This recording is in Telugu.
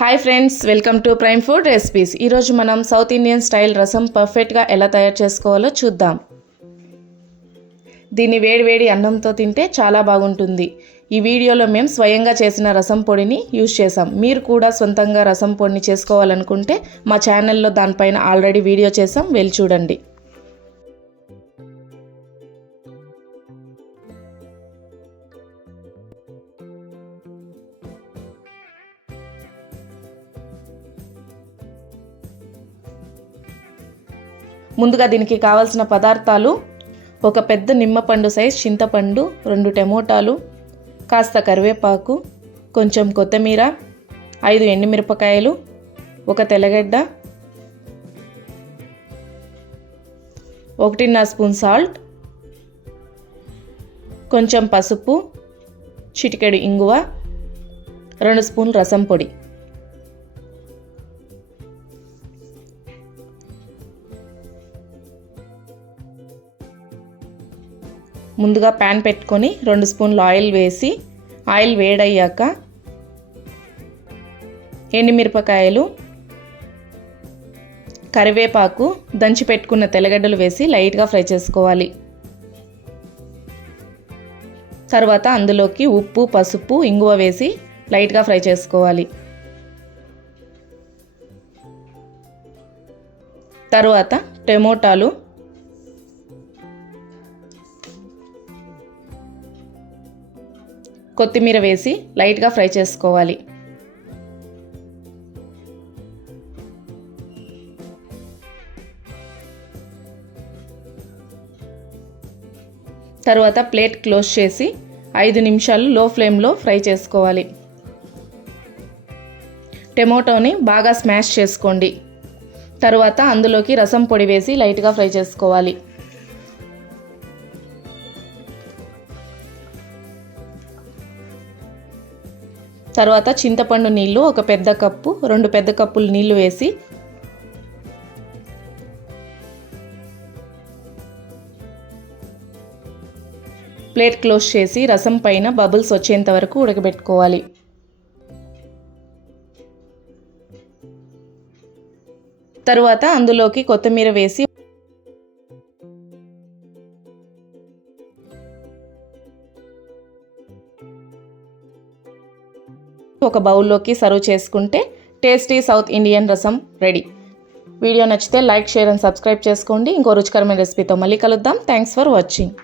Hi friends, welcome to prime food recipes. ఈరోజు మనం సౌత్ ఇండియన్ స్టైల్ రసం పర్ఫెక్ట్గా ఎలా తయారు చేసుకోవాలో చూద్దాం. దీన్ని వేడివేడి అన్నంతో తింటే చాలా బాగుంటుంది. ఈ వీడియోలో మేము స్వయంగా చేసిన రసం పొడిని యూజ్ చేసాం. మీరు కూడా సొంతంగా రసం పొడిని చేసుకోవాలనుకుంటే మా ఛానల్లో దానిపైన ఆల్రెడీ వీడియో చేసాం, వెళ్ళి చూడండి. ముందుగా దీనికి కావాల్సిన పదార్థాలు: ఒక పెద్ద నిమ్మపండు సైజ్ చింతపండు, 2 టమోటాలు, కాస్త కరివేపాకు, కొంచెం కొత్తిమీర, 5 ఎండుమిరపకాయలు, ఒక తెల్లగడ్డ, 1.5 స్పూన్ సాల్ట్, కొంచెం పసుపు, చిటికెడు ఇంగువ, 2 స్పూన్ల రసం పొడి. ముందుగా ప్యాన్ పెట్టుకొని 2 స్పూన్ల ఆయిల్ వేసి, ఆయిల్ వేడయ్యాక ఎండుమిరపకాయలు, కరివేపాకు, దంచి పెట్టుకున్న తెల్లగడ్డలు వేసి లైట్గా ఫ్రై చేసుకోవాలి. తర్వాత అందులోకి ఉప్పు, పసుపు, ఇంగువ వేసి లైట్గా ఫ్రై చేసుకోవాలి. తర్వాత టమోటాలు, కొత్తిమీర వేసి లైట్గా ఫ్రై చేసుకోవాలి. తర్వాత ప్లేట్ క్లోజ్ చేసి 5 నిమిషాలు లో ఫ్లేమ్లో ఫ్రై చేసుకోవాలి. టమోటోని బాగా స్మాష్ చేసుకోండి. తర్వాత అందులోకి రసం పొడి వేసి లైట్గా ఫ్రై చేసుకోవాలి. తర్వాత చింతపండు నీళ్ళు, ఒక పెద్ద కప్పు, 2 పెద్ద కప్పులు నీళ్లు వేసి ప్లేట్ క్లోజ్ చేసి రసం పైన బబుల్స్ వచ్చేంత వరకు ఉడకబెట్టుకోవాలి. తర్వాత అందులోకి కొత్తిమీర వేసి ఒక బౌల్లోకి సర్వ్ చేసుకుంటే టేస్టీ సౌత్ ఇండియన్ రసం రెడీ. వీడియో నచ్చితే లైక్, షేర్ అండ్ సబ్స్క్రైబ్ చేసుకోండి. ఇంకో రుచికరమైన రెసిపీతో మళ్ళీ కలుద్దాం. Thanks for watching.